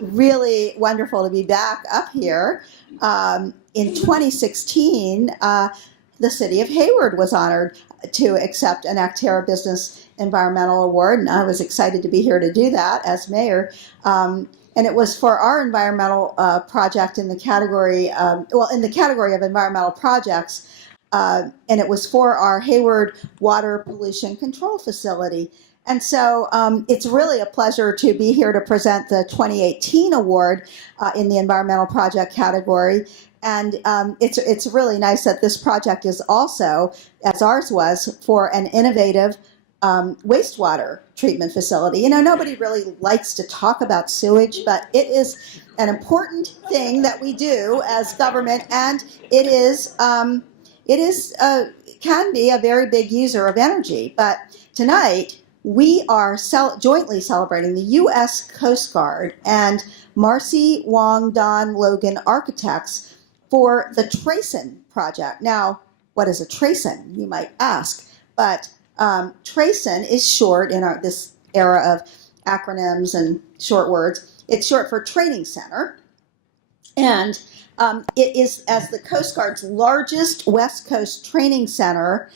really, really wonderful to be back up here. In 2016, the city of Hayward was honored to accept an Actera Business Environmental Award, and I was excited to be here to do that as mayor. And it was for our environmental project in the category, in the category of environmental projects, and it was for our Hayward Water Pollution Control Facility. And so it's really a pleasure to be here to present the 2018 award in the environmental project category. And it's really nice that this project is also, as ours was, for an innovative wastewater treatment facility. You know, nobody really likes to talk about sewage, but it is an important thing that we do as government, and it can be a very big user of energy. But tonight, we are jointly celebrating the U.S. Coast Guard and Marcy, Wong, Donn, Logan architects for the Tracen project. Now, what is a Tracen, you might ask? But Tracen is short in this era of acronyms and short words. It's short for Training Center. And it is as the Coast Guard's largest West Coast training center,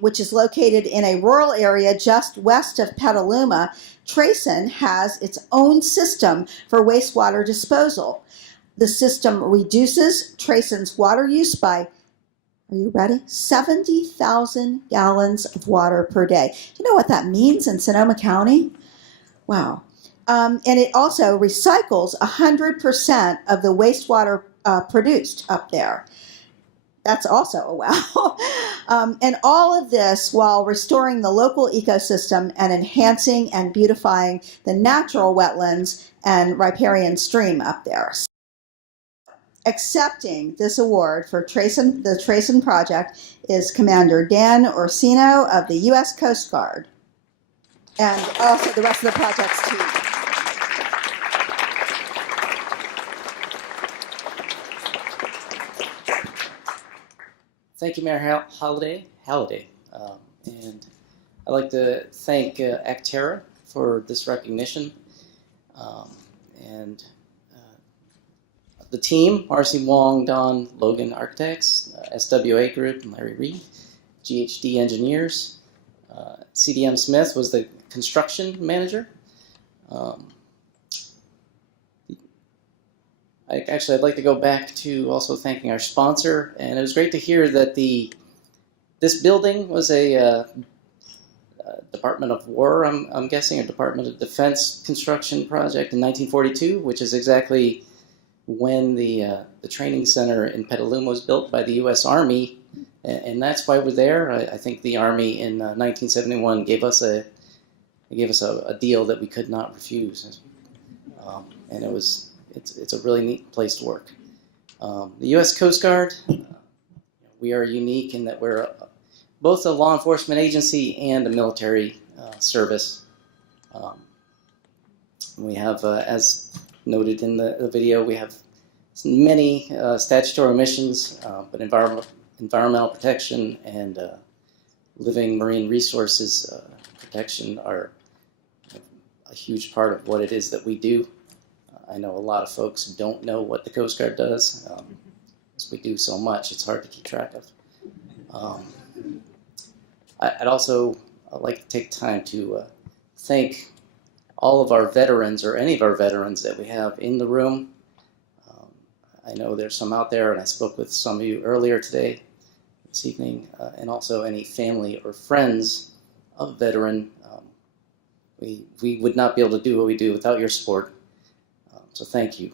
which is located in a rural area just west of Petaluma. Tracen has its own system for wastewater disposal. The system reduces Tracen's water use by, are you ready? 70,000 gallons of water per day. Do you know what that means in Sonoma County? Wow. And it also recycles 100% of the wastewater produced up there. That's also a wow. And all of this while restoring the local ecosystem and enhancing and beautifying the natural wetlands and riparian stream up there. Accepting this award for the Tracen project is Commander Dan Orsino of the U.S. Coast Guard, and also the rest of the project's team. Thank you, Mayor Halliday. And I'd like to thank Actera for this recognition. And the team, Marcy, Wong, Donn, Logan Architects, SWA Group, and Larry Reed, GHD Engineers. CDM Smith was the construction manager. I'd like to go back to also thanking our sponsor, and it was great to hear that this building was a Department of War, I'm guessing, a Department of Defense construction project in 1942, which is exactly when the training center in Petaluma was built by the U.S. Army, and that's why we're there. I think the Army in 1971 gave us a deal that we could not refuse, and it's a really neat place to work. The U.S. Coast Guard, we are unique in that we're both a law enforcement agency and a military service. We have, as noted in the video, we have many statutory missions, but environmental protection and living marine resources protection are a huge part of what it is that we do. I know a lot of folks don't know what the Coast Guard does. Because we do so much, it's hard to keep track of. I'd also like to take time to thank all of our veterans, or any of our veterans that we have in the room. I know there's some out there, and I spoke with some of you earlier this evening, and also any family or friends of veteran. We would not be able to do what we do without your support, so thank you.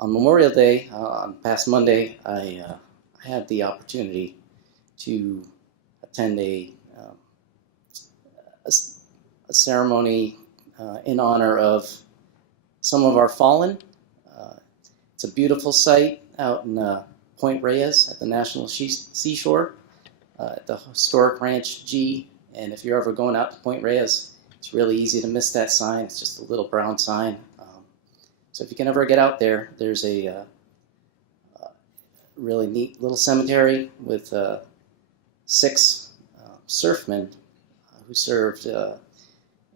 On Memorial Day, on past Monday, I had the opportunity to attend a ceremony in honor of some of our fallen. It's a beautiful site out in Point Reyes at the National Seashore, at the historic Ranch G. And if you're ever going out to Point Reyes, it's really easy to miss that sign. It's just a little brown sign. So if you can ever get out there, there's a really neat little cemetery with 6 surfmen who served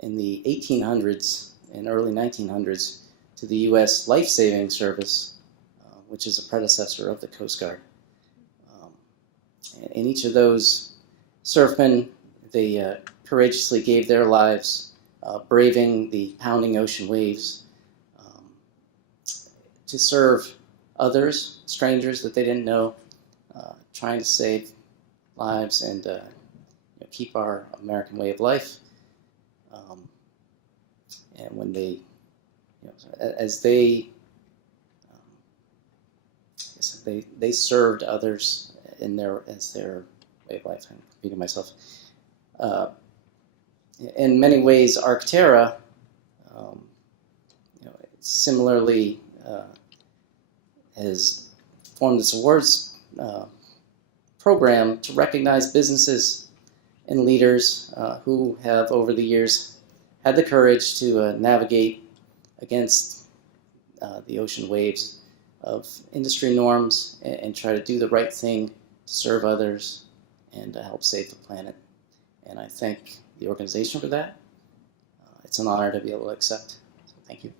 in the 1800s in early 1900s to the U.S. Life-Saving Service, which is a predecessor of the Coast Guard. In each of those surfmen, they courageously gave their lives, braving the pounding ocean waves, to serve others, strangers that they didn't know, trying to save lives and keep our American way of life. And when they, as they served others as their way of life. I'm repeating myself. In many ways, Arcterra, similarly has formed this awards program to recognize businesses and leaders who have, over the years, had the courage to navigate against the ocean waves of industry norms and try to do the right thing to serve others and to help save the planet. And I thank the organization for that. It's an honor to be able to accept. So thank you.